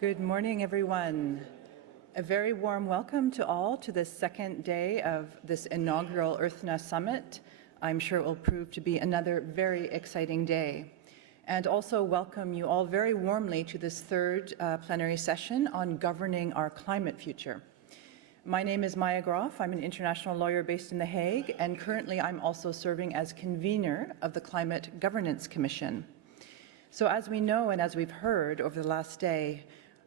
Good morning, everyone. A very warm welcome to all to the second day of this inaugural EarthNA Summit. I'm sure it will prove to be another very exciting day. And also welcome you all very warmly to this third plenary session on governing our climate future. My name is Maya Groff. I'm an international lawyer based in The Hague, and currently I'm also serving as convener of the Climate Governance Commission. So as we know and as we've heard over the last day,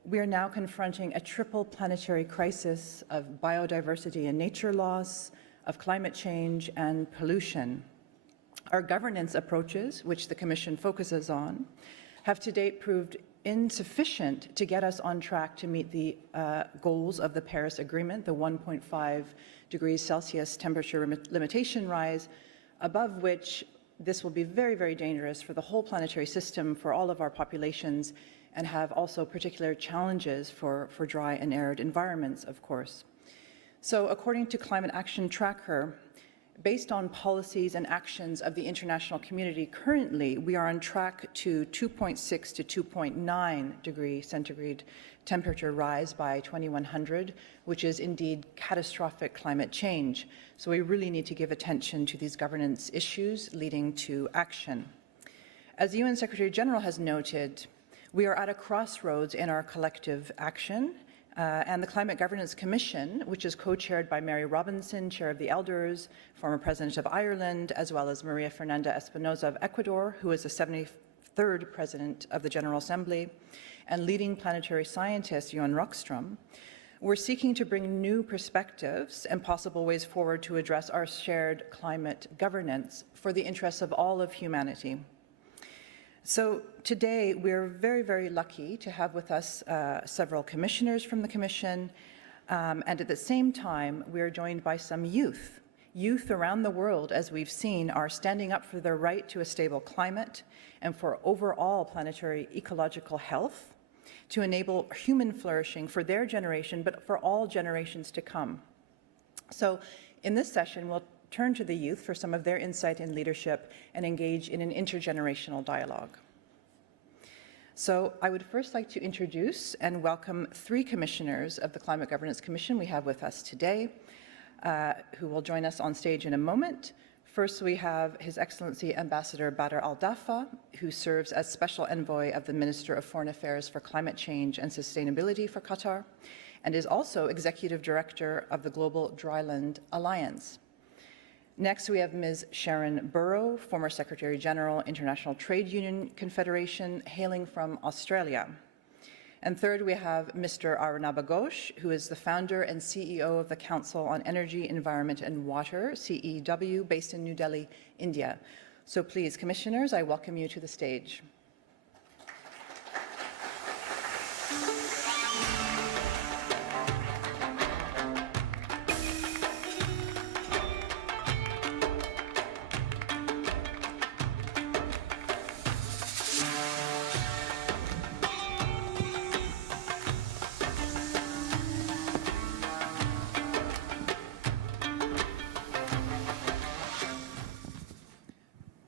we are now confronting a triple planetary crisis of biodiversity and nature loss, of climate change and pollution. Our governance approaches, which the Commission focuses on, have to date proved insufficient to get us on track to meet the goals of the Paris Agreement, the 1.5 degrees Celsius temperature limitation rise, above which this will be very, very dangerous for the whole planetary system, for all of our populations, and have also particular challenges for dry and arid environments, of course. So according to Climate Action Tracker, based on policies and actions of the international community, currently we are on track to 2.6 to 2.9 degree centigrade temperature rise by 2100, which is indeed catastrophic climate change. So we really need to give attention to these governance issues leading to action. As the UN Secretary General has noted, we are at a crossroads in our collective action, and the Climate Governance Commission, which is co-chaired by Mary Robinson, Chair of the Elders, former President of Ireland, as well as Maria Fernanda Espinosa of Ecuador, who is the 73rd President of the General Assembly, and leading planetary scientist Johan Rockström, we're seeking to bring new perspectives and possible ways forward to address our shared climate governance for the interests of all of humanity. So today, we're very, very lucky to have with us several commissioners from the Commission, and at the same time, we're joined by some youth. Youth around the world, as we've seen, are standing up for their right to a stable climate and for overall planetary ecological health, to enable human flourishing for their generation, but for all generations to come. So in this session, we'll turn to the youth for some of their insight and leadership and engage in an intergenerational dialogue. So I would first like to introduce and welcome three commissioners of the Climate Governance Commission we have with us today, who will join us on stage in a moment. First, we have His Excellency Ambassador Badr Al-Dafa, who serves as Special Envoy of the Minister of Foreign Affairs for Climate Change and Sustainability for Qatar, and is also Executive Director of the Global Dryland Alliance. Next, we have Ms. Sharon Burrow, former Secretary General, International Trade Union Confederation, hailing from Australia. And third, we have Mr. Arnab Ghosh, who is the founder and CEO of the Council on Energy, Environment and Water, CEW, based in New Delhi, India. So please, Commissioners, I welcome you to the stage.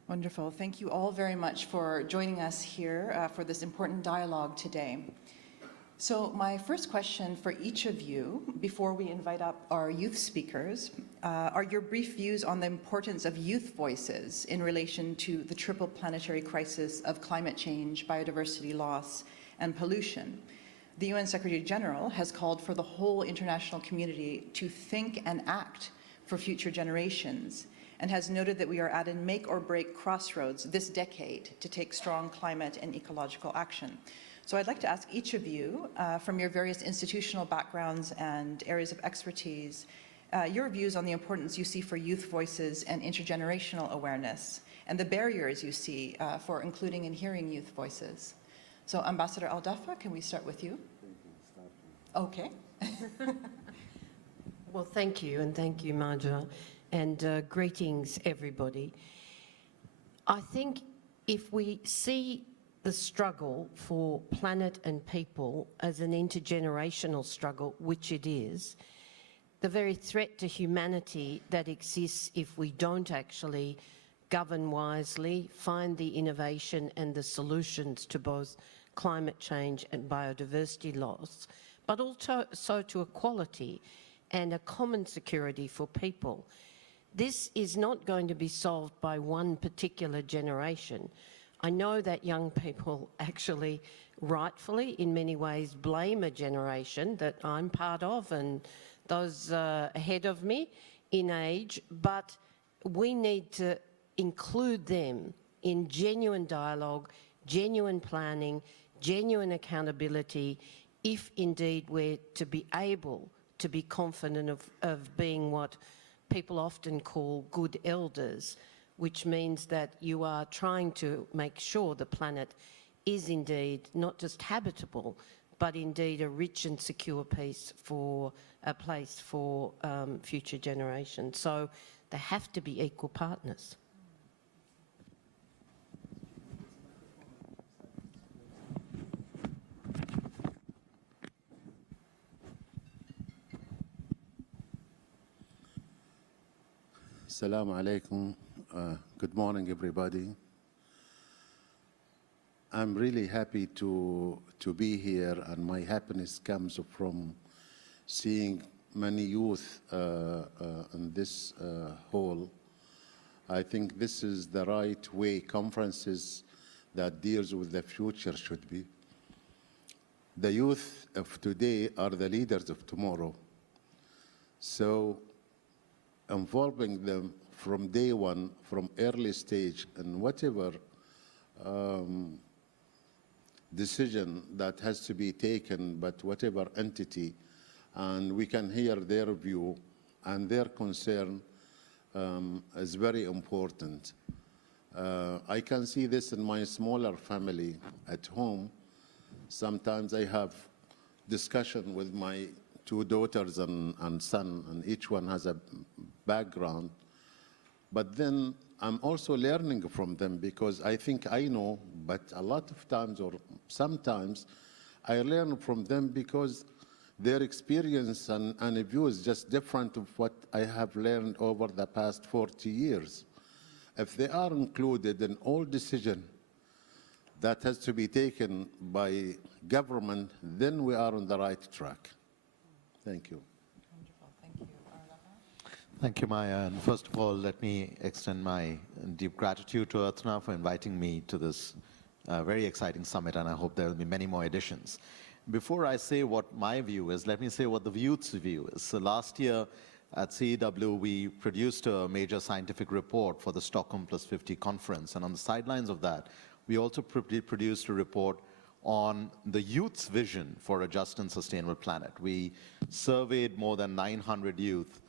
Wonderful. Thank you all very much for joining us here for this important dialogue today. So my first question for each of you, before we invite up our youth speakers, are your brief views on the importance of youth voices in relation to the triple planetary crisis of climate change, biodiversity loss, and pollution. The UN Secretary General has called for the whole international community to think and act for future generations, and has noted that we are at a make-or-break crossroads this decade to take strong climate and ecological action. So I'd like to ask each of you, from your various institutional backgrounds and areas of expertise, your views on the importance you see for youth voices and intergenerational awareness, and the barriers you see for including and hearing youth voices. So Ambassador Al-Dafa, can we start with you? Okay. Well, thank you, and thank you, Marja. And greetings, everybody. I think if we see the struggle for planet and people as an intergenerational struggle, which it is, the very threat to humanity that exists if we don't actually govern wisely, find the innovation and the solutions to both climate change and biodiversity loss, but also to equality and a common security for people. This is not going to be solved by one particular generation. I know that young people actually rightfully, in many ways, blame a generation that I'm part of and those ahead of me in age, but we need to include them in genuine dialogue, genuine planning, genuine accountability, if indeed we're to be able to be confident of being what people often call good elders, which means that you are trying to make sure the planet is indeed not just habitable, but indeed a rich and secure place for future generations. So they have to be equal partners. Assalamu alaikum. Good morning, everybody. I'm really happy to be here, and my happiness comes from seeing many youth in this hall. I think this is the right way conferences that deals with the future should be. The youth of today are the leaders of tomorrow. So involving them from day one, from early stage, and whatever decision that has to be taken, but whatever entity, and we can hear their view and their concern is very important. I can see this in my smaller family at home. Sometimes I have discussion with my two daughters and son, and each one has a background. But then I'm also learning from them, because I think I know, but a lot of times or sometimes I learn from them because their experience and view is just different of what I have learned over the past 40 years. If they are included in all decisions that has to be taken by government, then we are on the right track. Thank you. Wonderful. Thank you. Thank you, Maya. And first of all, let me extend my deep gratitude to Arthana for inviting me to this very exciting summit, and I hope there will be many more editions. Before I say what my view is, let me say what the youth's view is. So last year at CEW, we produced a major scientific report for the Stockholm Plus 50 conference, and on the sidelines of that, we also produced a report on the youth's vision for a just and sustainable planet. We surveyed more than 900 youth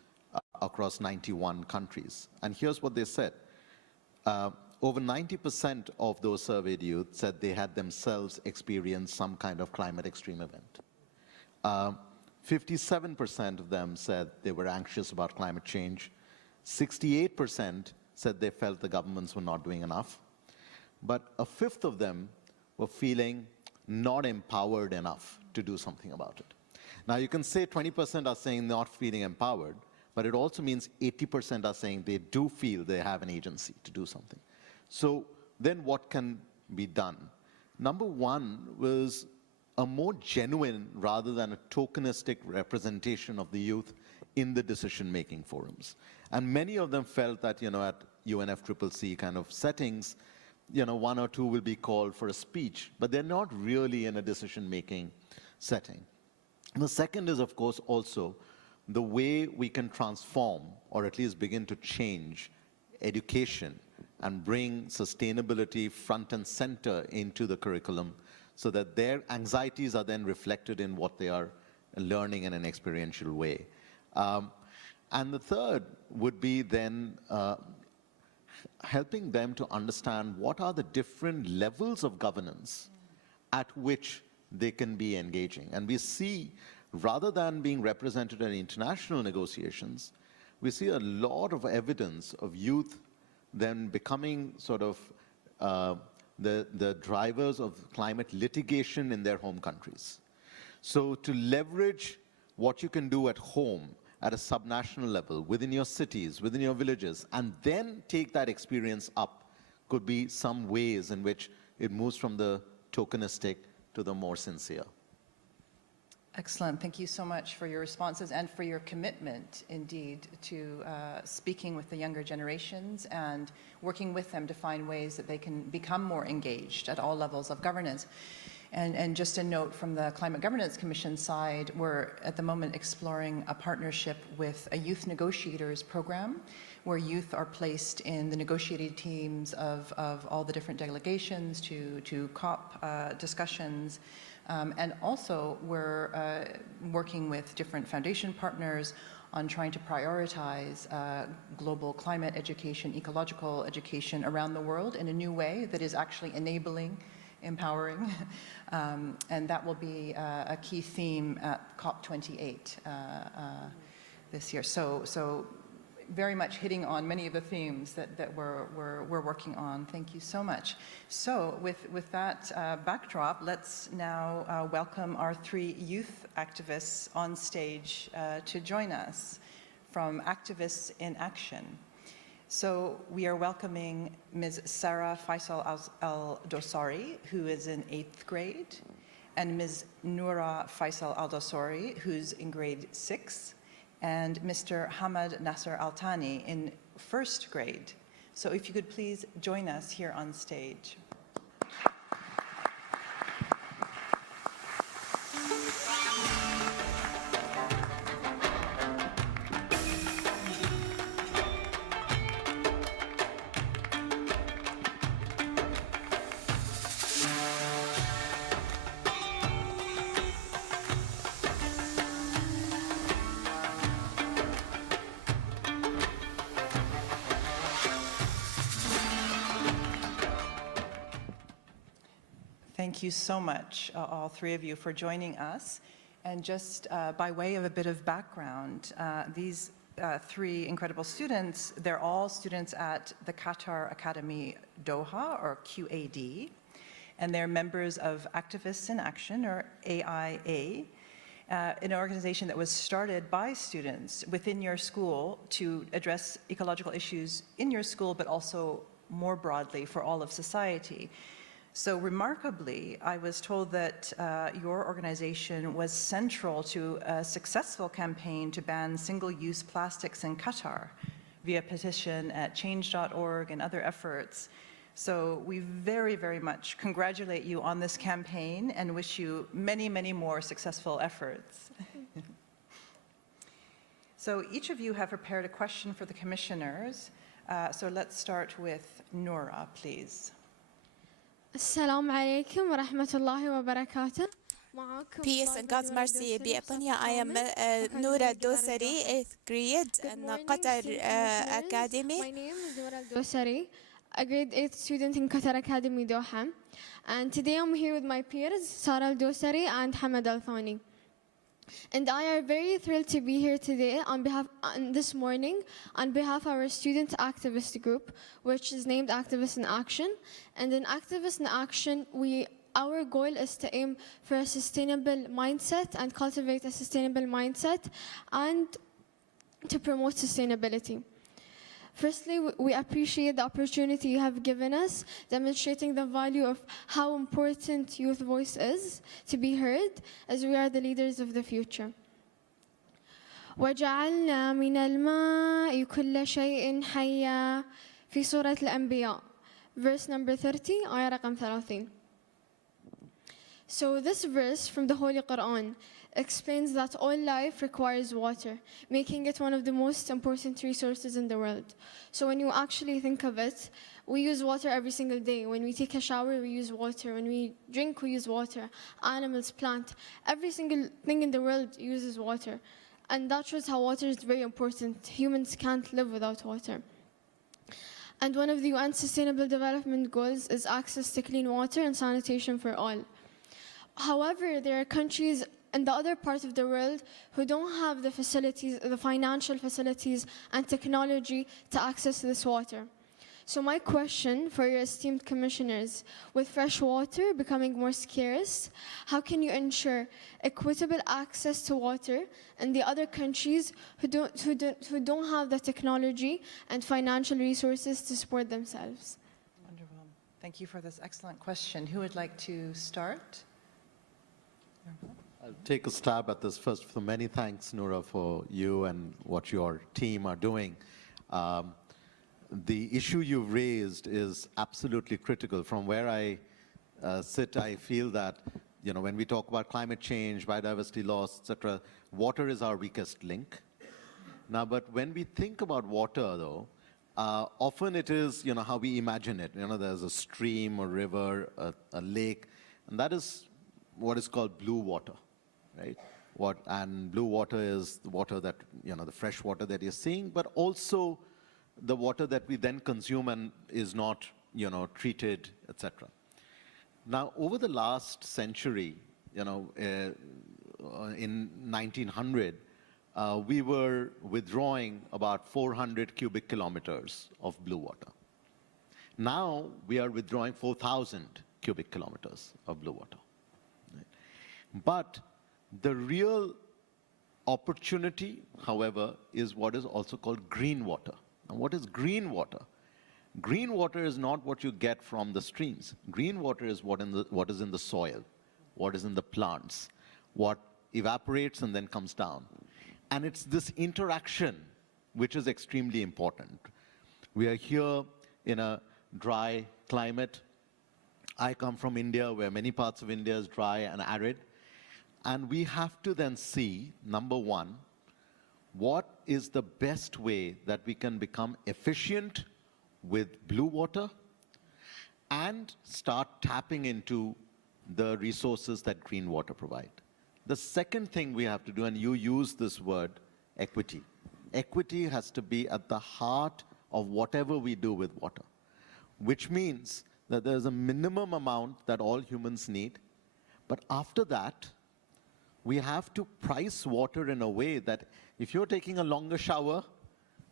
across 91 countries. And here's what they said. Over 90% of those surveyed youth said they had themselves experienced some kind of climate extreme event. 57% of them said they were anxious about climate change. 68% said they felt the governments were not doing enough. But a fifth of them were feeling not empowered enough to do something about it. Now you can say 20% are saying not feeling empowered, but it also means 80% are saying they do feel they have an agency to do something. So then what can be done? Number one was a more genuine rather than a tokenistic representation of the youth in the decision-making forums. And many of them felt that, at UNFCCC kind of settings, one or two will be called for a speech, but they're not really in a decision-making setting. The second is, of course, also the way we can transform, or at least begin to change, education and bring sustainability front and center into the curriculum so that their anxieties are then reflected in what they are learning in an experiential way. And the third would be then helping them to understand what are the different levels of governance at which they can be engaging. And we see, rather than being represented in international negotiations, we see a lot of evidence of youth then becoming sort of the drivers of climate litigation in their home countries. So to leverage what you can do at home at a subnational level, within your cities, within your villages, and then take that experience up could be some ways in which it moves from the tokenistic to the more sincere. Excellent. Thank you so much for your responses and for your commitment, indeed, to speaking with the younger generations and working with them to find ways that they can become more engaged at all levels of governance. And just a note from the Climate Governance Commission side, we're at the moment exploring a partnership with a youth negotiators program where youth are placed in the negotiating teams of all the different delegations to COP discussions. And also, we're working with different foundation partners on trying to prioritize global climate education, ecological education around the world in a new way that is actually enabling, empowering. And that will be a key theme at COP28 this year. So very much hitting on many of the themes that we're working on. Thank you so much. So with that backdrop, let's now welcome our 3 youth activists on stage to join us from Activists in Action. So we are welcoming Ms. Sarah Faisal Al-Dosari, who is in 8th grade, and Ms. Noura Faisal Al-Dosari, who's in grade 6, and Mr. Hamad Nasser Al-Thani in 1st grade. So if you could please join us here on stage. Thank you so much, all 3 of you, for joining us. And just by way of a bit of background, these 3 incredible students, they're all students at the Qatar Academy Doha, or QAD, and they're members of Activists in Action, or AIA, an organization that was started by students within your school to address ecological issues in your school, but also more broadly for all of society. So remarkably, I was told that your organization was central to a successful campaign to ban single-use plastics in Qatar via petition at change.org and other efforts. So we very, very much congratulate you on this campaign and wish you many, many more successful efforts. So each of you have prepared a question for the commissioners. So let's start with Noura, please. Assalamu alaikum wa rahmatullahi wa barakatuh. Peace and God's mercy be upon you. I am Noura Dosari, 8th grade in Qatar Academy. My name is Noura Dosari, a grade 8 student in Qatar Academy Doha. And today I'm here with my peers, Sarah Al-Dosari and Hamad Al-Thani. And I are very thrilled to be here today this morning on behalf of our student activist group, which is named Activists in Action. And in Activists in Action, our goal is to aim for a sustainable mindset and cultivate a sustainable mindset and to promote sustainability. Firstly, we appreciate the opportunity you have given us, demonstrating the value of how important youth voice is to be heard, as we are the leaders of the future. وَجَعَلْنَا مِنَ الْمَاءِ كُلَّ شَيْءٍ حَيًّا في سورة الأنبياء, verse number 30, ayah رقم 30. So this verse from the Holy Quran explains that all life requires water, making it one of the most important resources in the world. So when you actually think of it, we use water every single day. When we take a shower, we use water. When we drink, we use water. Animals, plant, every single thing in the world uses water. And that shows how water is very important. Humans can't live without water. And one of the UN Sustainable Development Goals is access to clean water and sanitation for all. However, there are countries in the other part of the world who don't have the facilities, the financial facilities and technology to access this water. So my question for your esteemed commissioners, with fresh water becoming more scarce, how can you ensure equitable access to water in the other countries who don't have the technology and financial resources to support themselves? Wonderful. Thank you for this excellent question. Who would like to start? I'll take a stab at this first. So many thanks, Noura, for you and what your team are doing. The issue you've raised is absolutely critical. From where I sit, I feel that, you know, when we talk about climate change, biodiversity loss, etc., water is our weakest link. Now, but when we think about water, though, often it is, you know, how we imagine it. You know, there's a stream, a river, a lake, and that is what is called blue water, right? And blue water is the water that, you know, the fresh water that you're seeing, but also the water that we then consume and is not, you know, treated, etc. Now, over the last century, you know, in 1900, we were withdrawing about 400 cubic kilometers of blue water. Now, we are withdrawing 4,000 cubic kilometers of blue water. Right? But the real opportunity, however, is what is also called green water. And what is green water? Green water is not what you get from the streams. Green water is what is in the soil, what is in the plants, what evaporates and then comes down. And it's this interaction which is extremely important. We are here in a dry climate. I come from India, where many parts of India is dry and arid. And we have to then see, number one, what is the best way that we can become efficient with blue water and start tapping into the resources that green water provide. The second thing we have to do, and you use this word, equity. Equity has to be at the heart of whatever we do with water, which means that there's a minimum amount that all humans need, but after that, we have to price water in a way that if you're taking a longer shower,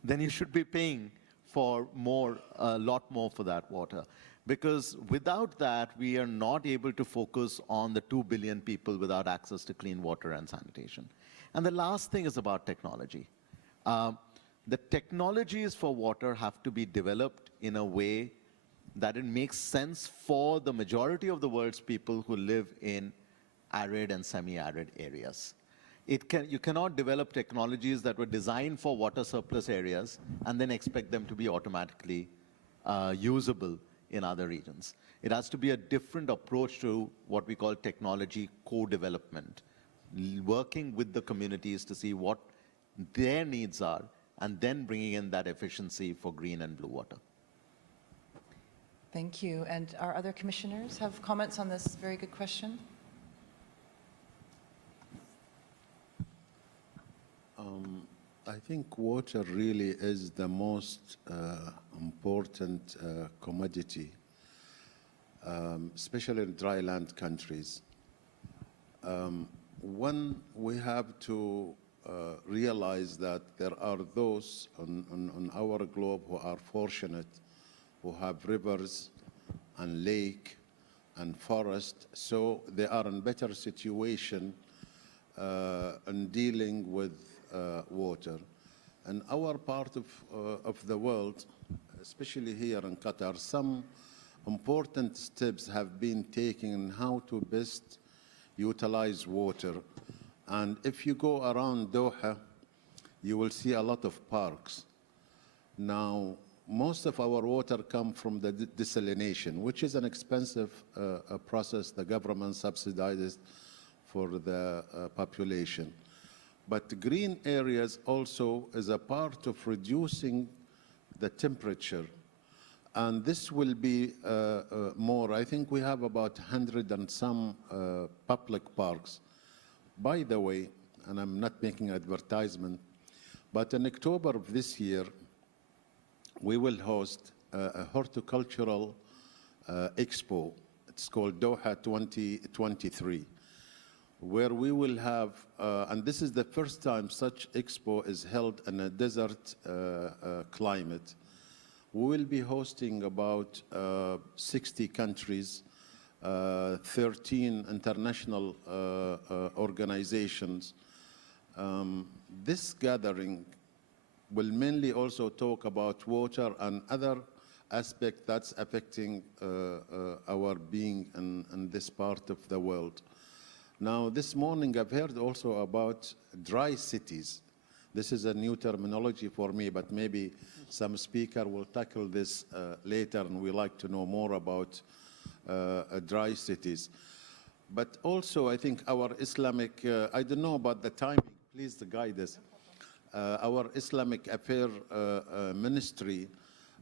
then you should be paying for more, a lot more for that water. Because without that, we are not able to focus on the 2 billion people without access to clean water and sanitation. And the last thing is about technology. The technologies for water have to be developed in a way that it makes sense for the majority of the world's people who live in arid and semi-arid areas. You cannot develop technologies that were designed for water surplus areas and then expect them to be automatically usable in other regions. It has to be a different approach to what we call technology co-development, working with the communities to see what their needs are and then bringing in that efficiency for green and blue water. Thank you. And our other commissioners have comments on this very good question? I think water really is the most important commodity, especially in dry land countries. One, we have to realize that there are those on our globe who are fortunate, who have rivers and lake and forest, so they are in better situation in dealing with water. In our part of the world, especially here in Qatar, some important steps have been taken in how to best utilize water. And if you go around Doha, you will see a lot of parks. Now, most of our water comes from the desalination, which is an expensive process the government subsidizes for the population. But green areas also is a part of reducing the temperature. And this will be more. I think we have about 100 and some public parks. By the way, and I'm not making advertisement, but in October of this year, we will host a horticultural expo. It's called Doha 2023. Where we will have, and this is the first time such expo is held in a desert climate. We will be hosting about 60 countries, 13 international organizations. This gathering will mainly also talk about water and other aspects that's affecting our being in this part of the world. Now, this morning I've heard also about dry cities. This is a new terminology for me, but maybe some speaker will tackle this later, and we like to know more about dry cities. But also, I think our Islamic, I don't know about the timing, please guide us. Our Islamic Affairs Ministry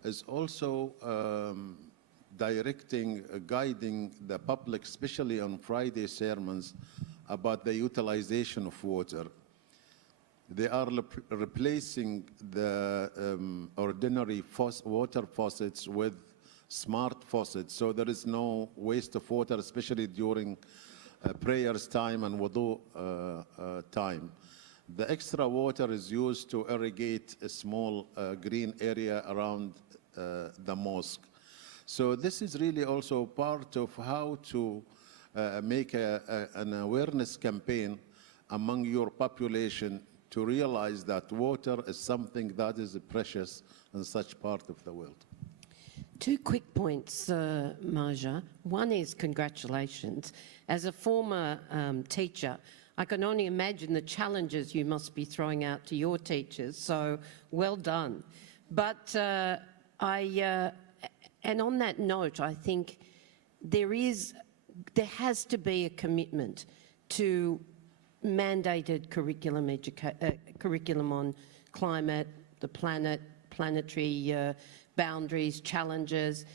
is also directing, guiding the public, especially on Friday sermons, about the utilization of water. They are replacing the ordinary water faucets with smart faucets, so there is no waste of water, especially during prayers time and wudu time. The extra water is used to irrigate a small green area around the mosque. So this is really also part of how to make an awareness campaign among your population to realize that water is something that is precious in such part of the world. 2 quick points, Marja. One is congratulations. As a former teacher, I can only imagine the challenges you must be throwing out to your teachers, so well done. But and on that note, I think there has to be a commitment to mandated curriculum on climate, the planet, planetary boundaries, challenges,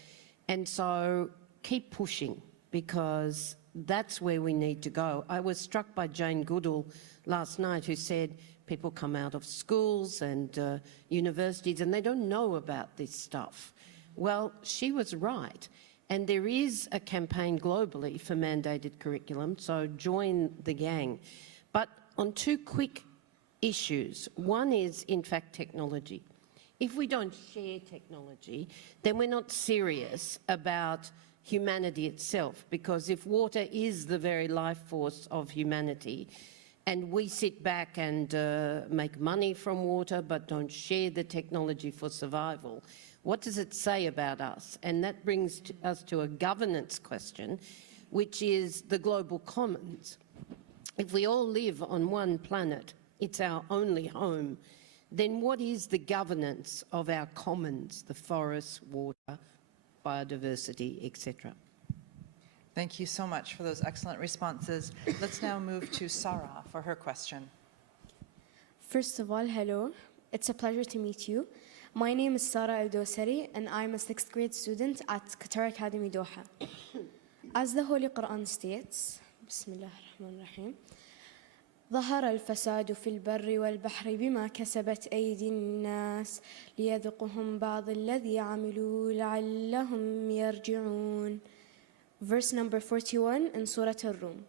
and so keep pushing, because that's where we need to go. I was struck by Jane Goodall last night, who said people come out of schools and universities and they don't know about this stuff. Well, she was right. And there is a campaign globally for mandated curriculum, so join the gang. But on 2 quick issues. One is, in fact, technology. If we don't share technology, then we're not serious about humanity itself, because if water is the very life force of humanity, and we sit back and make money from water but don't share the technology for survival, what does it say about us? And that brings us to a governance question, which is the global commons. If we all live on one planet, it's our only home, then what is the governance of our commons, the forests, water, biodiversity, etc.? Thank you so much for those excellent responses. Let's now move to Sarah for her question. First of all, hello. It's a pleasure to meet you. My name is Sarah Al-Dosari, and I'm a 6th grade student at Qatar Academy Doha. As the Holy Quran states, Bismillah ar-Rahman ar-Rahim, ظهر الفساد في البر والبحر بما كسبت أيدي الناس ليذقهم بعض الذي عملوا لعلهم يرجعون. Verse number 41 in Surah Al-Rum,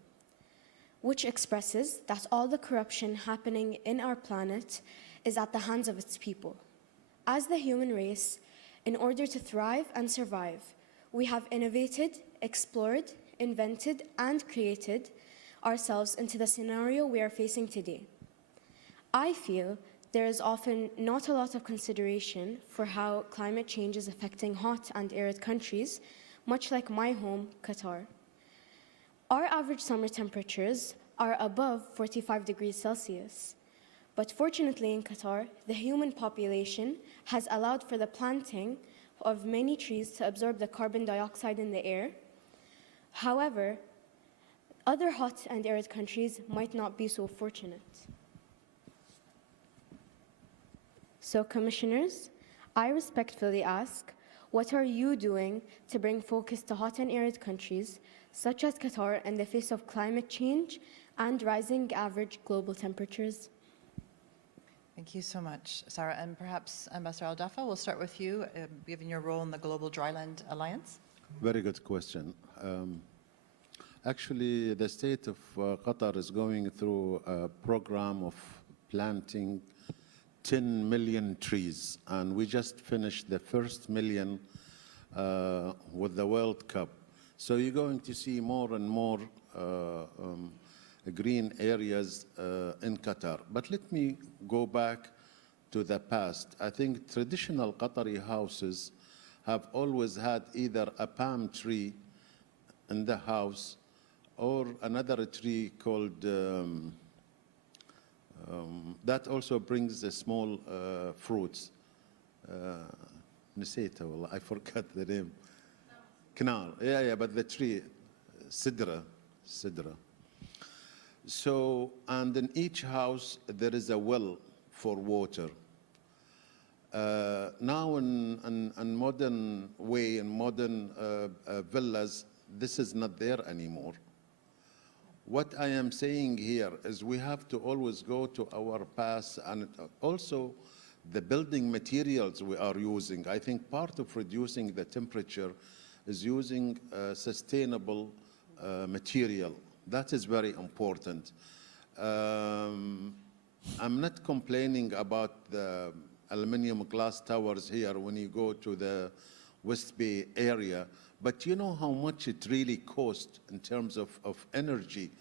which expresses that all the corruption happening in our planet is at the hands of its people. As the human race, in order to thrive and survive, we have innovated, explored, invented, and created ourselves into the scenario we are facing today. I feel there is often not a lot of consideration for how climate change is affecting hot and arid countries, much like my home, Qatar. Our average summer temperatures are above 45 degrees Celsius. But fortunately in Qatar, the human population has allowed for the planting of many trees to absorb the carbon dioxide in the air. However, other hot and arid countries might not be so fortunate. So, commissioners, I respectfully ask, what are you doing to bring focus to hot and arid countries, such as Qatar, in the face of climate change and rising average global temperatures? Thank you so much, Sarah. And perhaps Ambassador Al-Dafa, we'll start with you, given your role in the Global Dryland Alliance. Very good question. Actually, the state of Qatar is going through a program of planting 10 million trees, and we just finished the first million with the World Cup. So you're going to see more and more green areas in Qatar. But let me go back to the past. I think traditional Qatari houses have always had either a palm tree in the house or another tree called, that also brings the small fruits. نسيتها والله, I forgot the name. Canal, yeah, but the tree, sidra. So, and in each house there is a well for water. Now in modern way, in modern villas, this is not there anymore. What I am saying here is we have to always go to our past, and also the building materials we are using. I think part of reducing the temperature is using sustainable material. That is very important. I'm not complaining about the aluminum glass towers here when you go to the West Bay area, but you know how much it really costs in terms of energy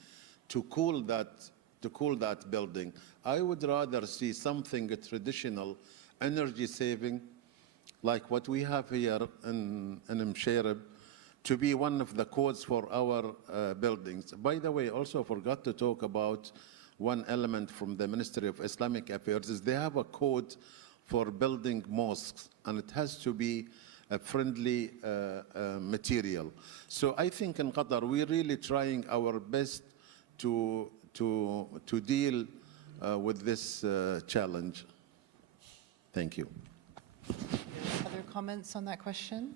to cool that building. I would rather see something traditional, energy saving, like what we have here in Msherib, to be one of the codes for our buildings. By the way, also forgot to talk about one element from the Ministry of Islamic Affairs, is they have a code for building mosques, and it has to be a friendly material. So I think in Qatar, we're really trying our best to deal with this challenge. Thank you. Other comments on that question?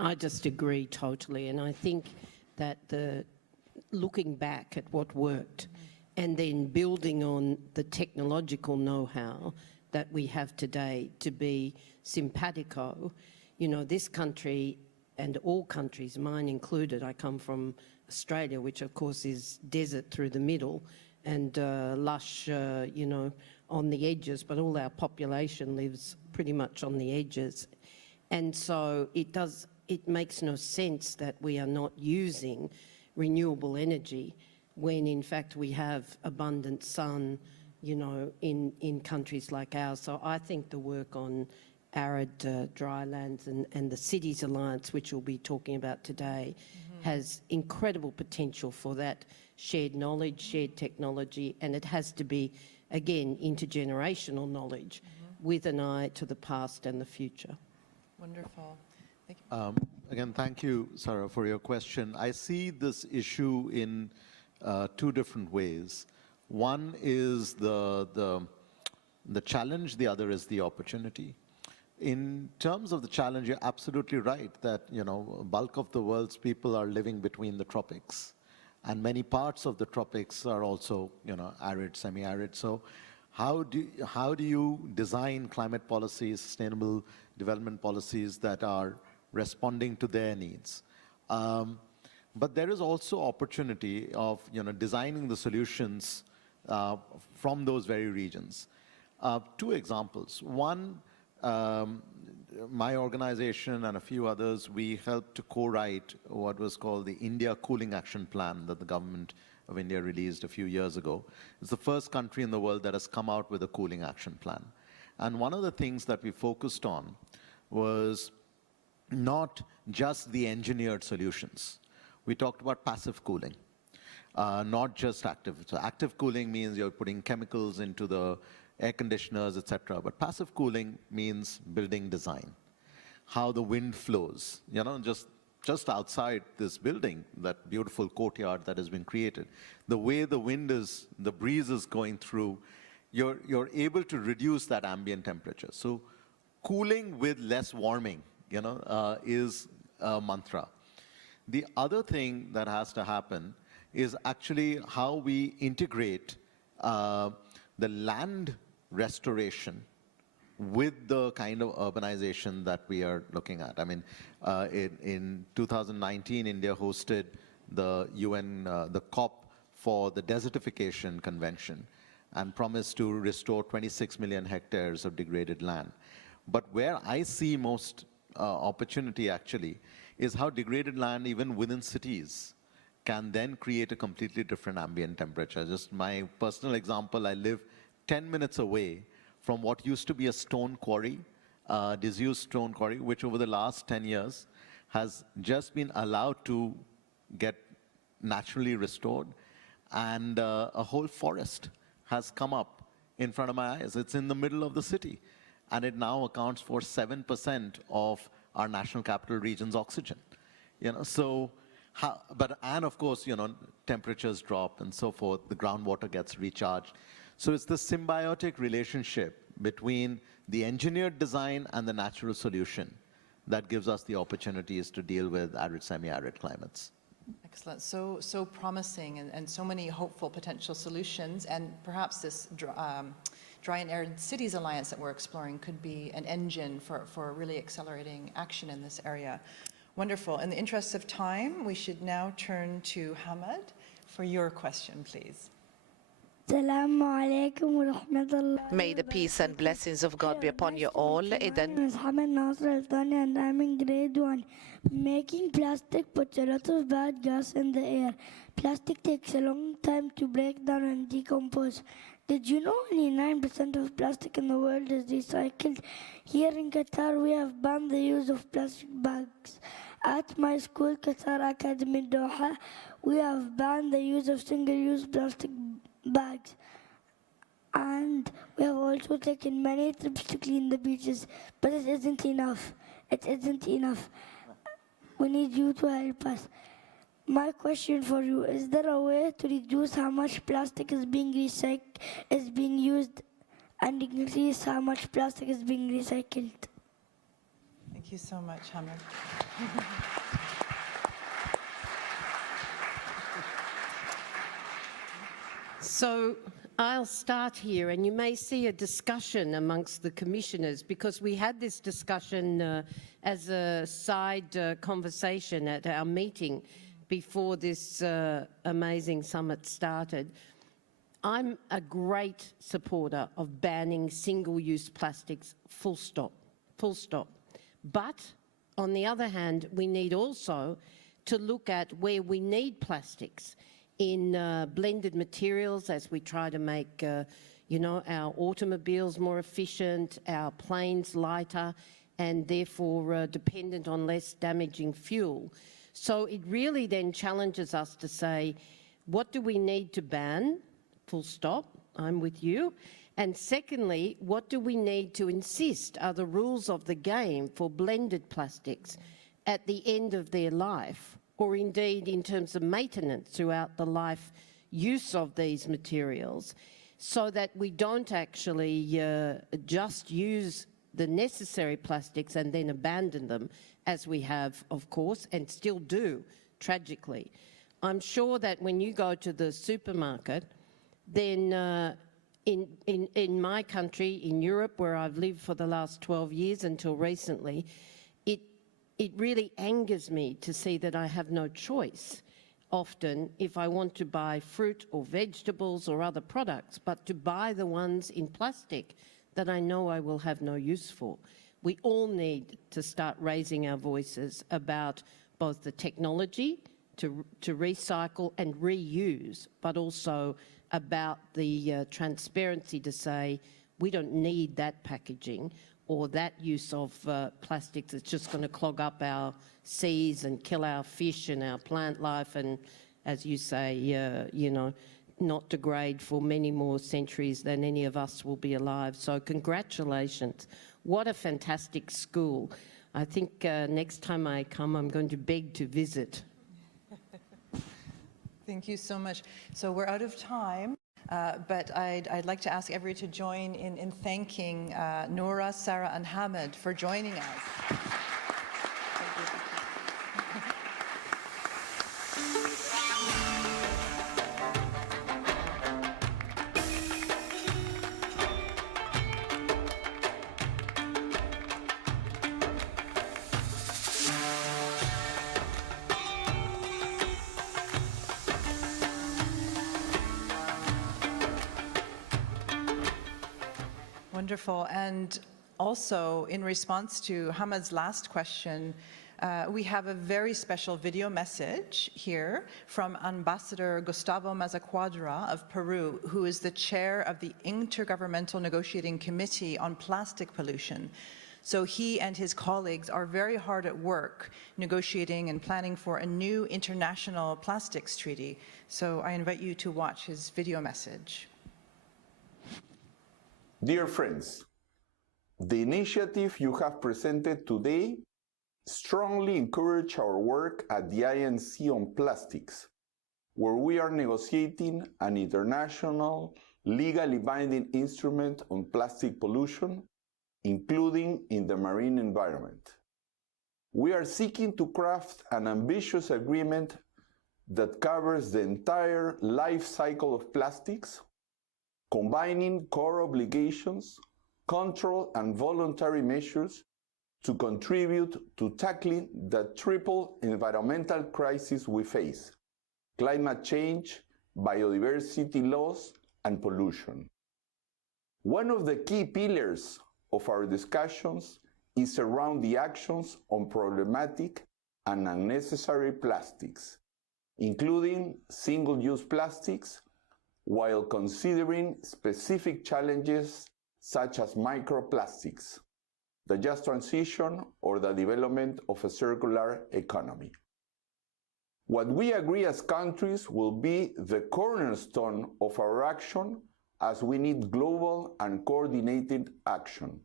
I just agree totally, and I think that looking back at what worked and then building on the technological know-how that we have today to be simpatico, you know, this country and all countries, mine included, I come from Australia, which of course is desert through the middle and lush, you know, on the edges, but all our population lives pretty much on the edges. And so it makes no sense that we are not using renewable energy when in fact we have abundant sun, you know, in countries like ours. So I think the work on arid dry lands and the Cities Alliance, which we'll be talking about today, has incredible potential for that shared knowledge, shared technology, and it has to be, again, intergenerational knowledge with an eye to the past and the future. Wonderful. Thank you. Again, thank you, Sarah, for your question. I see this issue in two different ways. One is the challenge, the other is the opportunity. In terms of the challenge, you're absolutely right that, you know, bulk of the world's people are living between the tropics, and many parts of the tropics are also, you know, arid, semi-arid. So how do you design climate policies, sustainable development policies that are responding to their needs? But there is also opportunity of, you know, designing the solutions from those very regions. Two examples. One, my organization and a few others, we helped to co-write what was called the India Cooling Action Plan that the government of India released a few years ago. It's the first country in the world that has come out with a cooling action plan. And one of the things that we focused on was not just the engineered solutions. We talked about passive cooling, not just active. So active cooling means you're putting chemicals into the air conditioners, etc. But passive cooling means building design, how the wind flows. You know, just outside this building, that beautiful courtyard that has been created, the way the wind is, the breeze is going through, you're able to reduce that ambient temperature. So cooling with less warming, you know, is a mantra. The other thing that has to happen is actually how we integrate the land restoration with the kind of urbanization that we are looking at. I mean, in 2019, India hosted the UN, the COP for the Desertification Convention, and promised to restore 26 million hectares of degraded land. But where I see most opportunity actually is how degraded land, even within cities, can then create a completely different ambient temperature. Just my personal example, I live 10 minutes away from what used to be a stone quarry, disused stone quarry, which over the last 10 years has just been allowed to get naturally restored, and a whole forest has come up in front of my eyes. It's in the middle of the city, and it now accounts for 7% of our national capital region's oxygen. So and of course, temperatures drop and so forth, the groundwater gets recharged. So it's the symbiotic relationship between the engineered design and the natural solution that gives us the opportunities to deal with arid, semi-arid climates. Excellent. So promising, and so many hopeful potential solutions, and perhaps this Dry and Arid Cities Alliance that we're exploring could be an engine for really accelerating action in this area. Wonderful. In the interest of time, we should now turn to Hamad for your question, please. May the peace and blessings of God be upon you all. My name is Hamad Nasr Al-Thani and I'm in grade 1. Making plastic puts a lot of bad gas in the air. Plastic takes a long time to break down and decompose. Did you know only 9% of plastic in the world is recycled? Here in Qatar, we have banned the use of plastic bags. At my school, Qatar Academy Doha, we have banned the use of single-use plastic bags. And we have also taken many trips to clean the beaches, but it isn't enough. It isn't enough. We need you to help us. My question for you, is there a way to reduce how much plastic is being used and increase how much plastic is being recycled? Thank you so much, Hamad. So I'll start here, and you may see a discussion amongst the commissioners, because we had this discussion as a side conversation at our meeting before this amazing summit started. I'm a great supporter of banning single-use plastics, full stop, full stop. But on the other hand, we need also to look at where we need plastics in blended materials as we try to make, our automobiles more efficient, our planes lighter, and therefore dependent on less damaging fuel. So it really then challenges us to say, what do we need to ban? Full stop, I'm with you. And secondly, what do we need to insist are the rules of the game for blended plastics at the end of their life, or indeed in terms of maintenance throughout the life use of these materials, so that we don't actually just use the necessary plastics and then abandon them, as we have, of course, and still do, tragically. I'm sure that when you go to the supermarket, then in my country, in Europe, where I've lived for the last 12 years until recently, it really angers me to see that I have no choice often if I want to buy fruit or vegetables or other products, but to buy the ones in plastic that I know I will have no use for. We all need to start raising our voices about both the technology to recycle and reuse, but also about the transparency to say we don't need that packaging or that use of plastics that's just going to clog up our seas and kill our fish and our plant life and, as you say, not degrade for many more centuries than any of us will be alive. So congratulations. What a fantastic school. I think next time I come, I'm going to beg to visit. Thank you so much. So we're out of time, but I'd like to ask everyone to join in thanking Noura, Sarah, and Hamad for joining us. Wonderful. And also, in response to Hamad's last question, we have a very special video message here from Ambassador Gustavo Mazacuadra of Peru, who is the chair of the Intergovernmental Negotiating Committee on Plastic Pollution. So he and his colleagues are very hard at work negotiating and planning for a new international plastics treaty. So I invite you to watch his video message. Dear friends, the initiative you have presented today strongly encourage our work at the INC on plastics, where we are negotiating an international, legally binding instrument on plastic pollution, including in the marine environment. We are seeking to craft an ambitious agreement that covers the entire life cycle of plastics, combining core obligations, control, and voluntary measures to contribute to tackling the triple environmental crisis we face: climate change, biodiversity loss, and pollution. One of the key pillars of our discussions is around the actions on problematic and unnecessary plastics, including single-use plastics, while considering specific challenges such as microplastics, the just transition, or the development of a circular economy. What we agree as countries will be the cornerstone of our action, as we need global and coordinated action.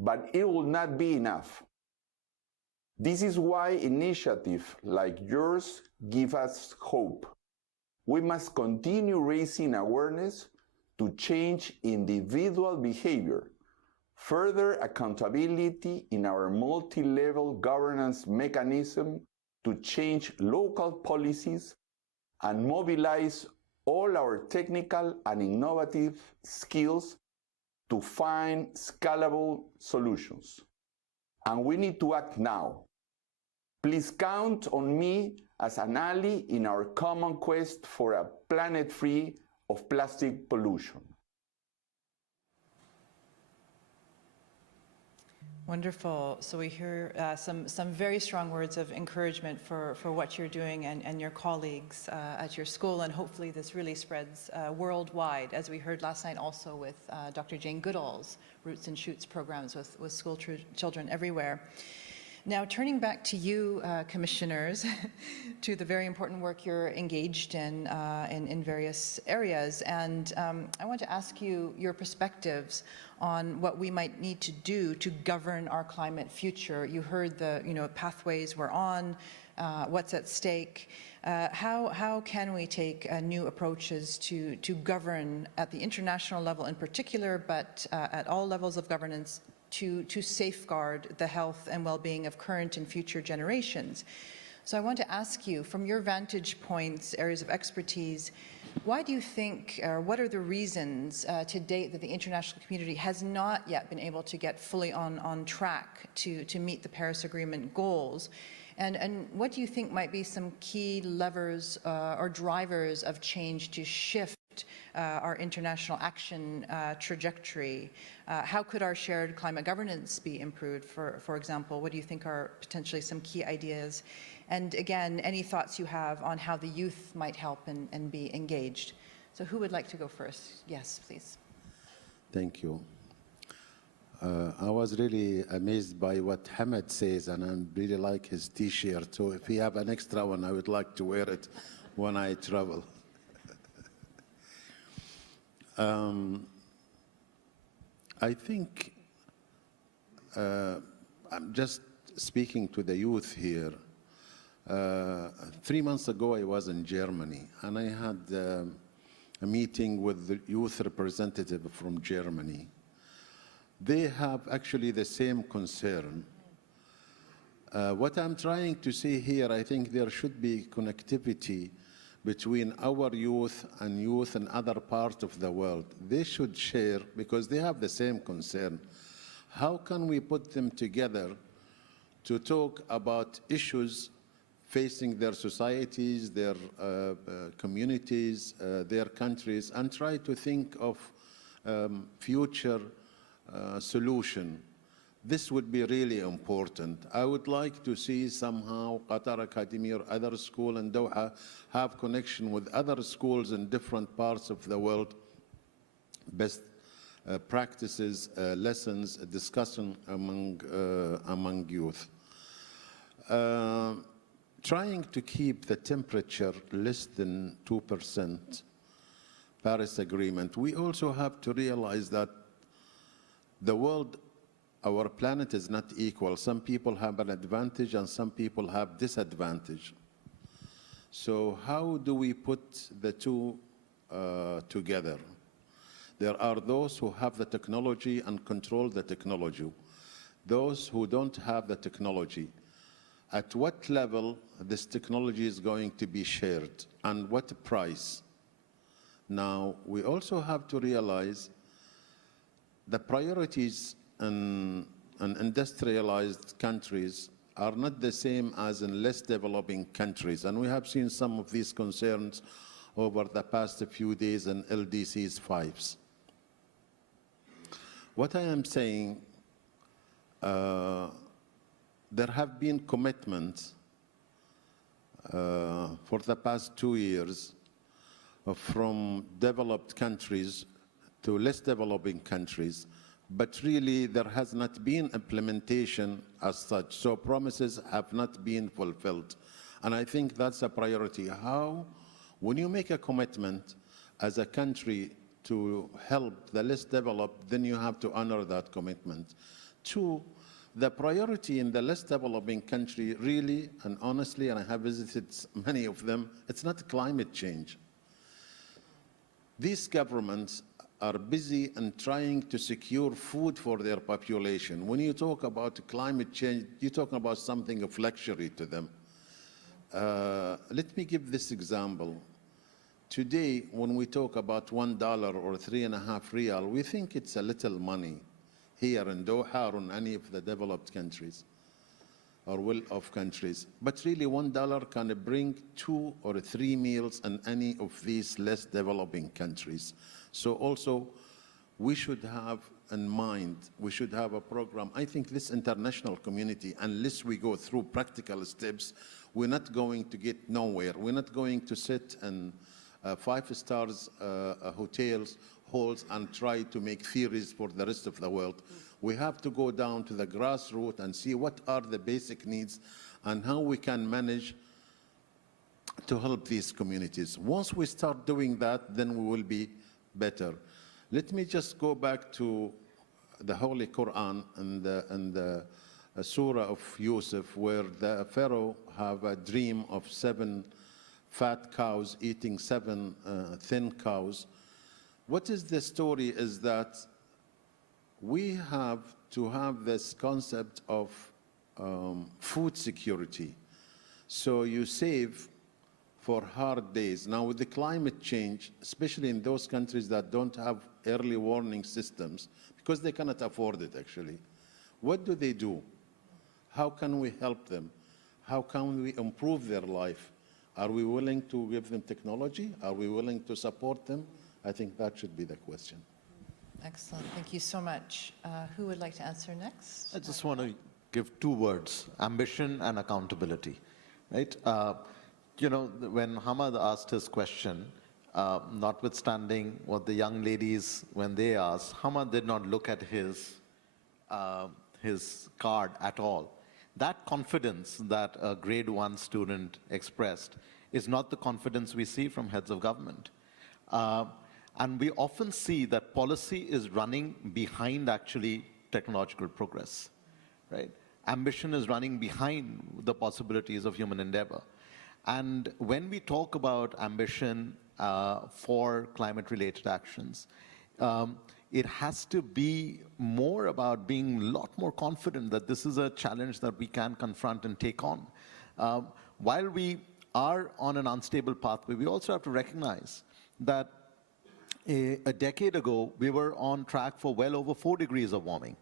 But it will not be enough. This is why initiatives like yours give us hope. We must continue raising awareness to change individual behavior, further accountability in our multi-level governance mechanism to change local policies, and mobilize all our technical and innovative skills to find scalable solutions. And we need to act now. Please count on me as an ally in our common quest for a planet free of plastic pollution. Wonderful. So we hear some very strong words of encouragement for what you're doing and your colleagues at your school, and hopefully this really spreads worldwide, as we heard last night also with Dr. Jane Goodall's Roots and Shoots programs with school children everywhere. Now, turning back to you, commissioners, to the very important work you're engaged in various areas, and I want to ask you your perspectives on what we might need to do to govern our climate future. You heard the pathways we're on, what's at stake. How can we take new approaches to govern at the international level in particular, but at all levels of governance, to safeguard the health and well-being of current and future generations? So I want to ask you, from your vantage points, areas of expertise, why do you think, or what are the reasons to date that the international community has not yet been able to get fully on track to meet the Paris Agreement goals? And what do you think might be some key levers or drivers of change to shift our international action trajectory? How could our shared climate governance be improved, for example? What do you think are potentially some key ideas? And again, any thoughts you have on how the youth might help and be engaged? So who would like to go first? Yes, please. Thank you. I was really amazed by what Hamad says, and I really like his T-shirt. So if you have an extra one, I would like to wear it when I travel. I think I'm just speaking to the youth here. 3 months ago, I was in Germany, and I had a meeting with the youth representative from Germany. They have actually the same concern. What I'm trying to say here, I think there should be connectivity between our youth and youth in other parts of the world. They should share, because they have the same concern. How can we put them together to talk about issues facing their societies, their communities, their countries, and try to think of future solution? This would be really important. I would like to see somehow Qatar Academy or other school in Doha have connection with other schools in different parts of the world, best practices, lessons, discussion among youth. Trying to keep the temperature less than 2%, Paris Agreement. We also have to realize that the world, our planet is not equal. Some people have an advantage and some people have disadvantage. So how do we put the two together? There are those who have the technology and control the technology. Those who don't have the technology. At what level this technology is going to be shared and what price? Now, we also have to realize the priorities in industrialized countries are not the same as in less developing countries. And we have seen some of these concerns over the past few days in LDC's fives. What I am saying, there have been commitments for the past 2 years from developed countries to less developing countries, but really there has not been implementation as such. So promises have not been fulfilled. And I think that's a priority. How, when you make a commitment as a country to help the less developed, then you have to honor that commitment. Two, the priority in the less developing country really and honestly, and I have visited many of them, it's not climate change. These governments are busy in trying to secure food for their population. When you talk about climate change, you're talking about something of luxury to them. Let me give this example. Today, when we talk about $1 or 3.5 riyal, we think it's a little money here in Doha or in any of the developed countries or well-off countries. But really, $1 can bring 2 or 3 meals in any of these less developing countries. So also, we should have in mind, we should have a program. I think this international community, unless we go through practical steps, we're not going to get nowhere. We're not going to sit in 5-star hotels, halls, and try to make theories for the rest of the world. We have to go down to the grassroots and see what are the basic needs and how we can manage to help these communities. Once we start doing that, then we will be better. Let me just go back to the Holy Quran and the Surah of Yusuf, where the Pharaoh have a dream of 7 fat cows eating 7 thin cows. What is the story is that we have to have this concept of food security. So you save for hard days. Now with the climate change, especially in those countries that don't have early warning systems, because they cannot afford it actually, what do? How can we help them? How can we improve their life? Are we willing to give them technology? Are we willing to support them? I think that should be the question. Excellent. Thank you so much. Who would like to answer next? I just want to give 2 words, ambition and accountability, right? You know, when Hamad asked his question, notwithstanding what the young ladies, when they asked, Hamad did not look at his card at all. That confidence that a grade 1 student expressed is not the confidence we see from heads of government. And we often see that policy is running behind actually technological progress, right? Ambition is running behind the possibilities of human endeavor. And when we talk about ambition for climate-related actions, it has to be more about being a lot more confident that this is a challenge that we can confront and take on. While we are on an unstable pathway, we also have to recognize that a decade ago, we were on track for well over 4 degrees of warming.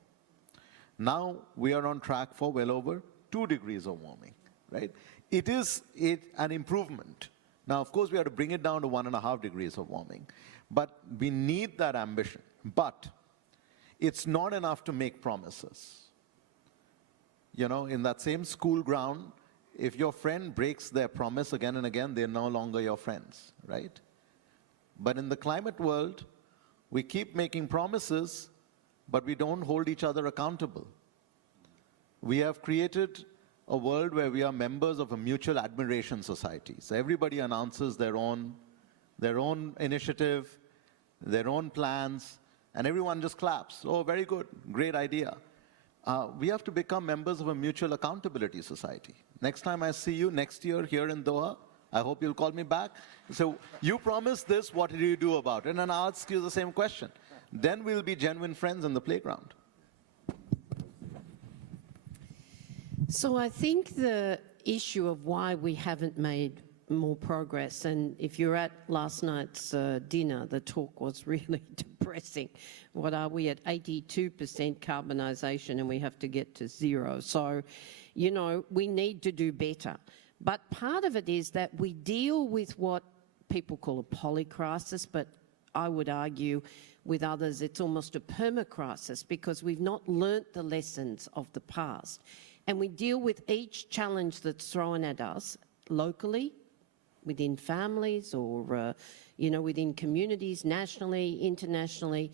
Now we are on track for well over 2 degrees of warming, right? It is an improvement. Now, of course, we have to bring it down to 1.5 degrees of warming, but we need that ambition. But it's not enough to make promises. You know, in that same school ground, if your friend breaks their promise again and again, they're no longer your friends, right? But in the climate world, We keep making promises, but we don't hold each other accountable. We have created a world where we are members of a mutual admiration society. So everybody announces their own initiative, their own plans, and everyone just claps. Oh, very good, great idea. We have to become members of a mutual accountability society. Next time I see you next year here in Doha, I hope you'll call me back. So you promised this, what did you do about it? And then I'll ask you the same question. Then we'll be genuine friends in the playground. So I think the issue of why we haven't made more progress, and if you're at last night's dinner, the talk was really depressing. What are we at 82% carbonisation and we have to get to 0. So, you know, we need to do better. But part of it is that we deal with what people call a polycrisis, but I would argue with others it's almost a permacrisis because we've not learnt the lessons of the past. And we deal with each challenge that's thrown at us locally, within families or, you know, within communities, nationally, internationally,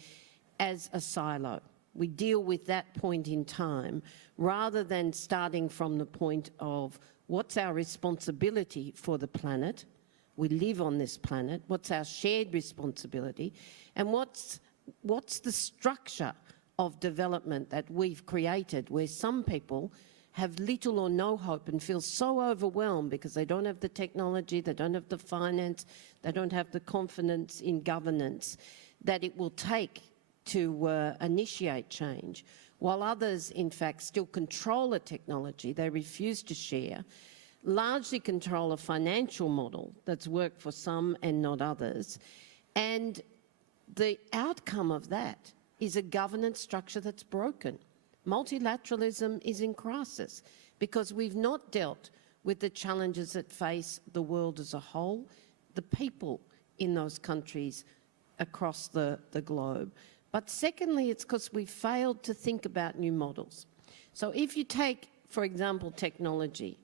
as a silo. We deal with that point in time rather than starting from the point of what's our responsibility for the planet. We live on this planet. What's our shared responsibility? And what's the structure of development that we've created where some people have little or no hope and feel so overwhelmed because they don't have the technology, they don't have the finance, they don't have the confidence in governance that it will take to initiate change, while others, in fact, still control the technology they refuse to share, largely control a financial model that's worked for some and not others, and the outcome of that is a governance structure that's broken. Multilateralism is in crisis because we've not dealt with the challenges that face the world as a whole, the people in those countries across the globe. But secondly, it's because we've failed to think about new models. So if you take, for example, technology,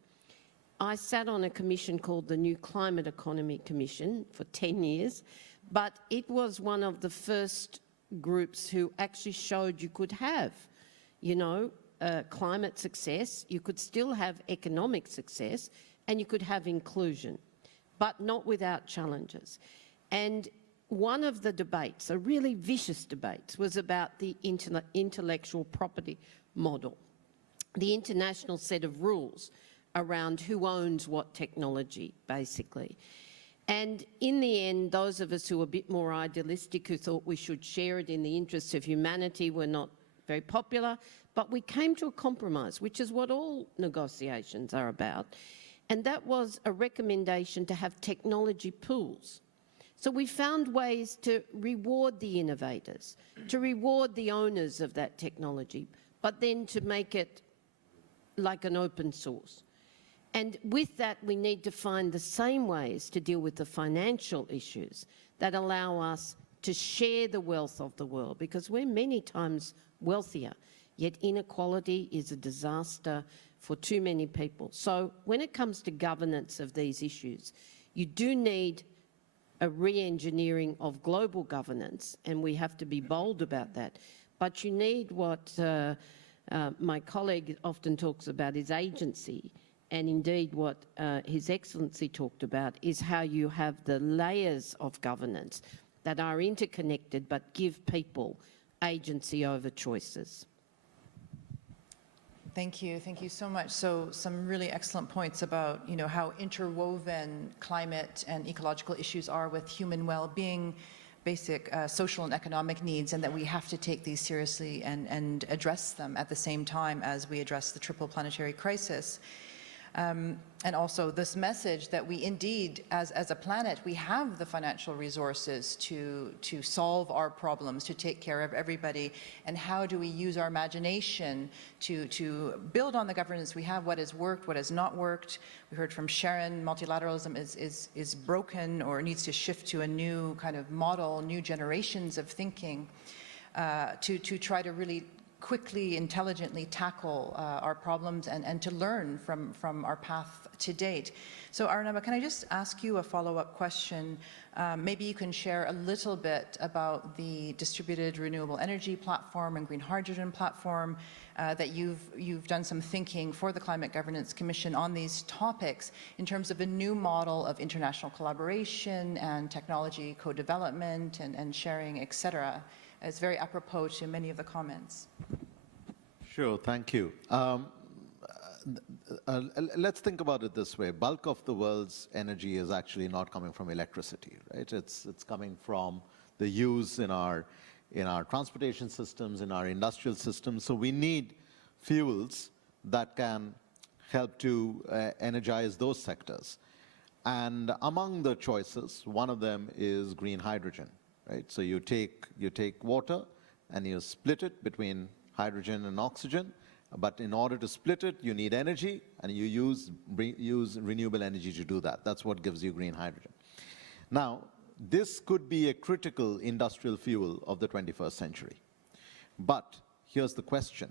I sat on a commission called the New Climate Economy Commission for 10 years, but it was one of the first groups who actually showed you could have, you know, climate success, you could still have economic success, and you could have inclusion, but not without challenges. And one of the debates, a really vicious debate, was about the intellectual property model, the international set of rules around who owns what technology, basically. And in the end, those of us who were a bit more idealistic, who thought we should share it in the interests of humanity, were not very popular, but we came to a compromise, which is what all negotiations are about, and that was a recommendation to have technology pools. So we found ways to reward the innovators, to reward the owners of that technology, but then to make it like an open source. And with that, we need to find the same ways to deal with the financial issues that allow us to share the wealth of the world, because we're many times wealthier, yet inequality is a disaster for too many people. So when it comes to governance of these issues, you do need a re-engineering of global governance, and we have to be bold about that. But you need what my colleague often talks about is agency, and indeed what His Excellency talked about is how you have the layers of governance that are interconnected but give people agency over choices. Thank you so much. So some really excellent points about, you know, how interwoven climate and ecological issues are with human well-being, basic social and economic needs, and that we have to take these seriously and address them at the same time as we address the triple planetary crisis. And also this message that we indeed, as a planet, we have the financial resources to solve our problems, to take care of everybody, and how do we use our imagination to build on the governance we have, what has worked, what has not worked. We heard from Sharon, multilateralism is broken or needs to shift to a new kind of model, new generations of thinking, to try to really quickly, intelligently tackle our problems and to learn from our path to date. So Arnaba, can I just ask you a follow-up question? Maybe you can share a little bit about the distributed renewable energy platform and green hydrogen platform, that you've done some thinking for the Climate Governance Commission on these topics in terms of a new model of international collaboration and technology co-development and sharing, et cetera. It's very apropos to many of the comments. Sure, thank you. Let's think about it this way. Bulk of the world's energy is actually not coming from electricity, right? It's coming from the use in our transportation systems, in our industrial systems. So we need fuels that can help to energize those sectors. And among the choices, one of them is green hydrogen, right? So you take water and you split it between hydrogen and oxygen. But in order to split it, you need energy, and you use renewable energy to do that. That's what gives you green hydrogen. Now, this could be a critical industrial fuel of the 21st century. But here's the question.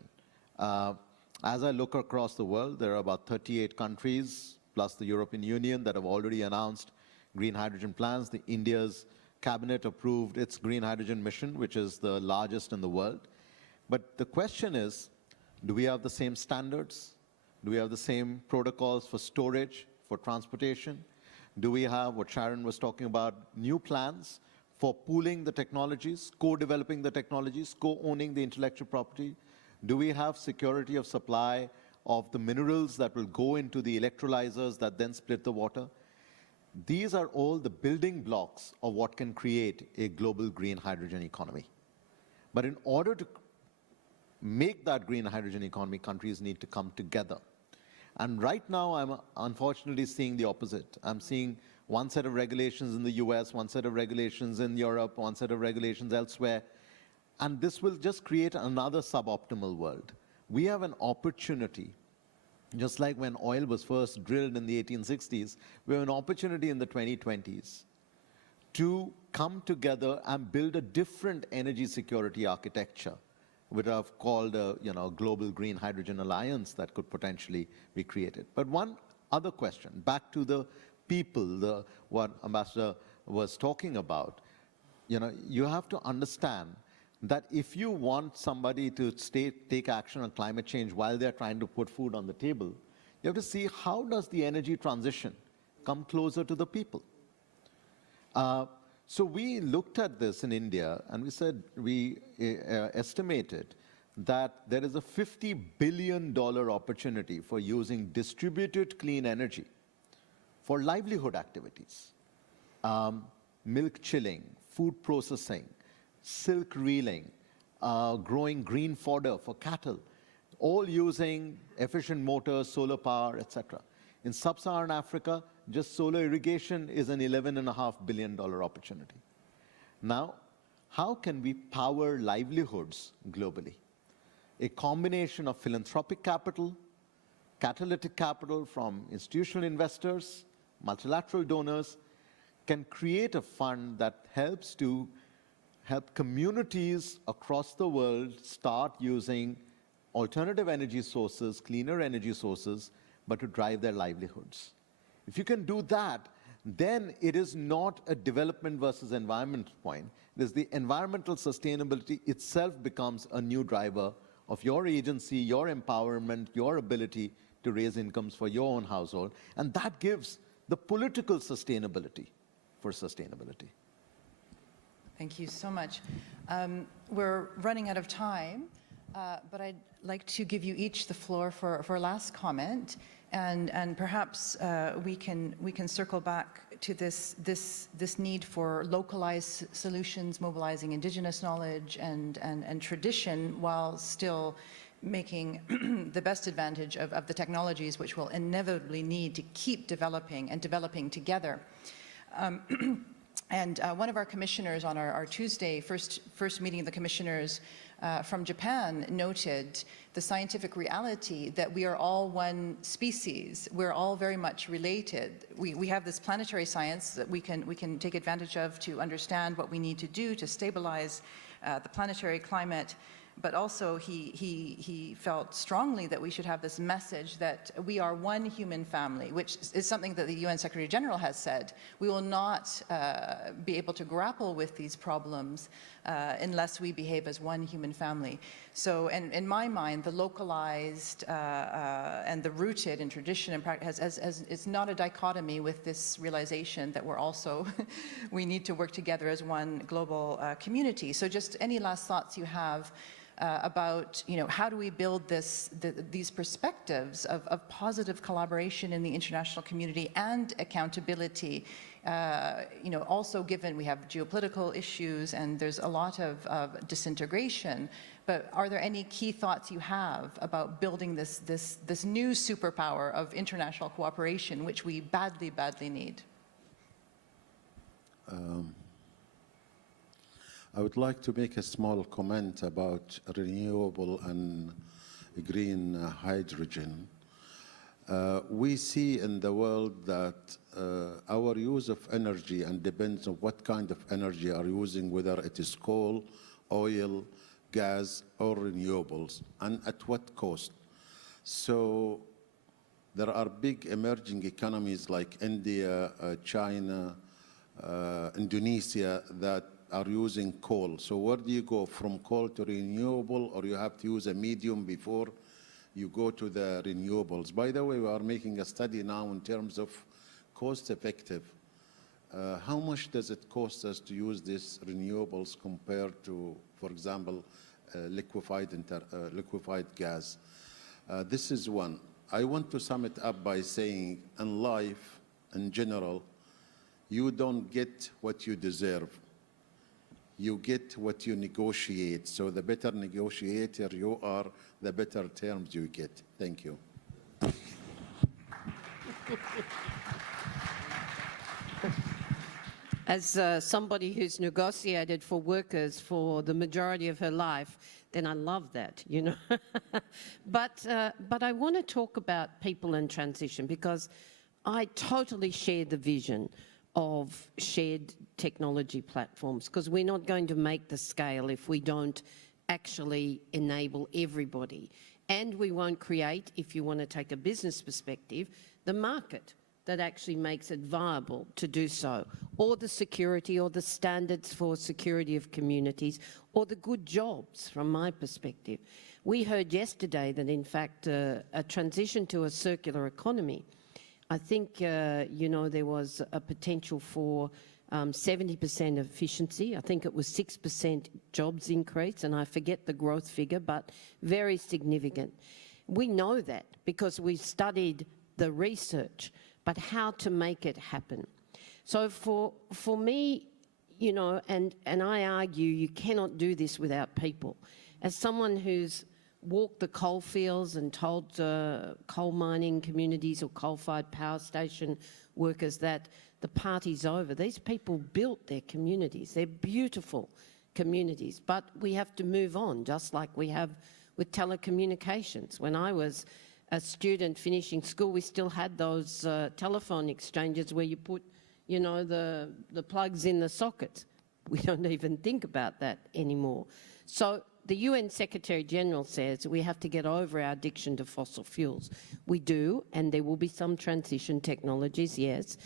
As I look across the world, there are about 38 countries, plus the European Union, that have already announced green hydrogen plans. India's cabinet approved its green hydrogen mission, which is the largest in the world. But the question is, do we have the same standards? Do we have the same protocols for storage, for transportation? Do we have, what Sharon was talking about, new plans for pooling the technologies, co-developing the technologies, co-owning the intellectual property? Do we have security of supply of the minerals that will go into the electrolyzers that then split the water? These are all the building blocks of what can create a global green hydrogen economy. But in order to make that green hydrogen economy, countries need to come together. And right now, I'm unfortunately seeing the opposite. I'm seeing one set of regulations in the US, one set of regulations in Europe, one set of regulations elsewhere. And this will just create another suboptimal world. We have an opportunity, just like when oil was first drilled in the 1860s, we have an opportunity in the 2020s to come together and build a different energy security architecture, which I've called a global green hydrogen alliance that could potentially be created. But one other question, back to the people, what Ambassador was talking about. You have to understand that if you want somebody to take action on climate change while they're trying to put food on the table, you have to see how does the energy transition come closer to the people. So we looked at this in India, and we said we estimated that there is a $50 billion opportunity for using distributed clean energy for livelihood activities, milk chilling, food processing, silk reeling, growing green fodder for cattle, all using efficient motors, solar power, etc. In sub-Saharan Africa, just solar irrigation is an $11.5 billion opportunity. Now, how can we power livelihoods globally? A combination of philanthropic capital, catalytic capital from institutional investors, multilateral donors, can create a fund that helps to help communities across the world start using alternative energy sources, cleaner energy sources, but to drive their livelihoods. If you can do that, then it is not a development versus environment point. It is the environmental sustainability itself becomes a new driver of your agency, your empowerment, your ability to raise incomes for your own household. And that gives the political sustainability for sustainability. Thank you so much. We're running out of time, but I'd like to give you each the floor for a last comment. And perhaps we can circle back to this need for localized solutions, mobilizing indigenous knowledge and tradition, while still making the best advantage of the technologies which will inevitably need to keep developing and developing together. And one of our commissioners on our Tuesday first meeting of the commissioners from Japan noted the scientific reality that we are all one species. We're all very much related. We have this planetary science that we can take advantage of to understand what we need to do to stabilize the planetary climate. but also he felt strongly that we should have this message that we are one human family, which is something that the UN Secretary General has said. We will not be able to grapple with these problems unless we behave as one human family. So, and in my mind, the localized and the rooted in tradition and practice it's not a dichotomy with this realization that we're also, we need to work together as one global community. So just any last thoughts you have about, how do we build these perspectives of positive collaboration in the international community and accountability, also given we have geopolitical issues and there's a lot of disintegration, but are there any key thoughts you have about building this new superpower of international cooperation, which we badly, badly need? I would like to make a small comment about renewable and green hydrogen. We see in the world that our use of energy and depends on what kind of energy are using, whether it is coal, oil, gas, or renewables, and at what cost. So there are big emerging economies like India, China, Indonesia that are using coal. So where do you go, from coal to renewable, or you have to use a medium before you go to the renewables? By the way, we are making a study now in terms of cost effective. How much does it cost us to use these renewables compared to, for example, liquefied gas? This is one. I want to sum it up by saying, in life, in general, you don't get what you deserve. You get what you negotiate. So the better negotiator you are, the better terms you get. Thank you. As somebody who's negotiated for workers for the majority of her life, then I love that, But I want to talk about people in transition, because I totally share the vision of shared technology platforms, because we're not going to make the scale if we don't actually enable everybody. And we won't create, if you want to take a business perspective, the market that actually makes it viable to do so, or the security or the standards for security of communities, or the good jobs from my perspective. We heard yesterday that in fact a transition to a circular economy, I think, there was a potential for 70% efficiency. I think it was 6% jobs increase, and I forget the growth figure, but very significant. We know that because we studied the research, but how to make it happen. So for me, and I argue you cannot do this without people. As someone who's walked the coal fields and told coal mining communities or coal-fired power station workers that the party's over. These people built their communities. They're beautiful communities, but we have to move on, just like we have with telecommunications. When I was a student finishing school, we still had those telephone exchanges where you put, the plugs in the sockets. We don't even think about that anymore. So the UN Secretary General says we have to get over our addiction to fossil fuels. We do, and there will be some transition technologies, yes.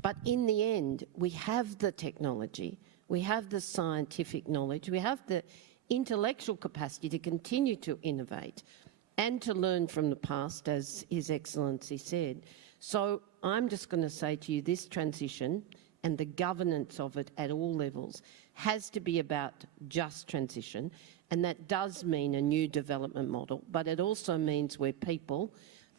But in the end, we have the technology, we have the scientific knowledge, we have the intellectual capacity to continue to innovate and to learn from the past, as His Excellency said. So I'm just going to say to you, this transition and the governance of it at all levels has to be about just transition, and that does mean a new development model, but it also means where people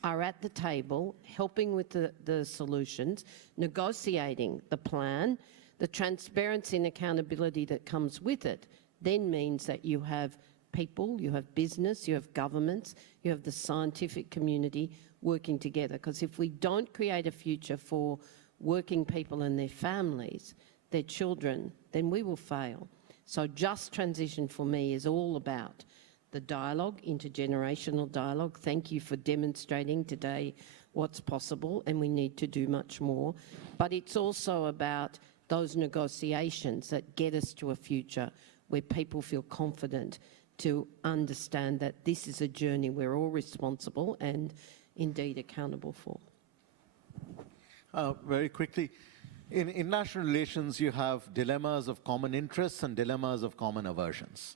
are at the table, helping with the solutions, negotiating the plan. The transparency and accountability that comes with it then means that you have people, you have business, you have governments, you have the scientific community working together. Because if we don't create a future for working people and their families, their children, then we will fail. So just transition for me is all about the dialogue, intergenerational dialogue. Thank you for demonstrating today what's possible, and we need to do much more. But it's also about those negotiations that get us to a future where people feel confident to understand that this is a journey we're all responsible and indeed accountable for. Very quickly, in international relations, you have dilemmas of common interests and dilemmas of common aversions.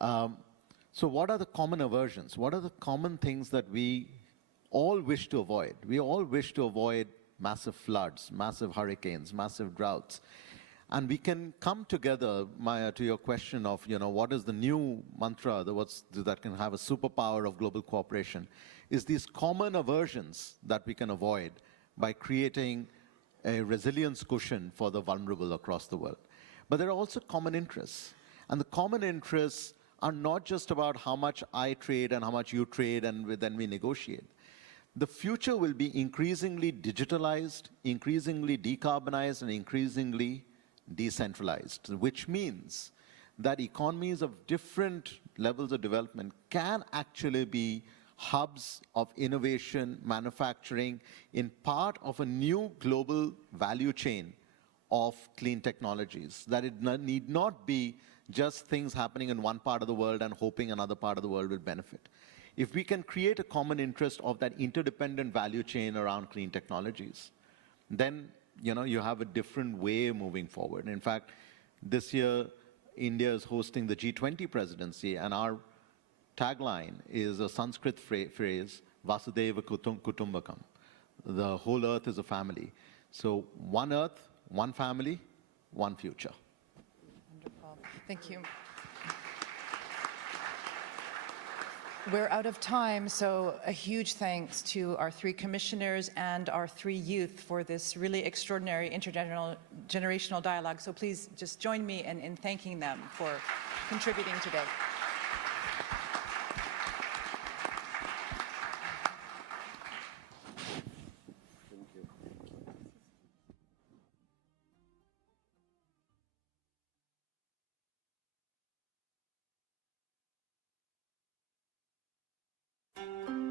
So what are the common aversions? What are the common things that we all wish to avoid? We all wish to avoid massive floods, massive hurricanes, massive droughts. And we can come together, Maya, to your question of, what is the new mantra that can have a superpower of global cooperation, is these common aversions that we can avoid by creating a resilience cushion for the vulnerable across the world. But there are also common interests. And the common interests are not just about how much I trade and how much you trade and then we negotiate. The future will be increasingly digitalized, increasingly decarbonized, and increasingly decentralized, which means that economies of different levels of development can actually be hubs of innovation, manufacturing, in part of a new global value chain of clean technologies, that it need not be just things happening in one part of the world and hoping another part of the world will benefit. If we can create a common interest of that interdependent value chain around clean technologies, then you have a different way moving forward. In fact, this year, India is hosting the G20 presidency, and our tagline is a Sanskrit phrase, Vasudeva Kutumbakam. The whole earth is a family. So one earth, one family, one future. Wonderful. Thank you. We're out of time, so a huge thanks to our three commissioners and our three youth for this really extraordinary intergenerational dialogue. So please just join me in thanking them for contributing today. Thank you.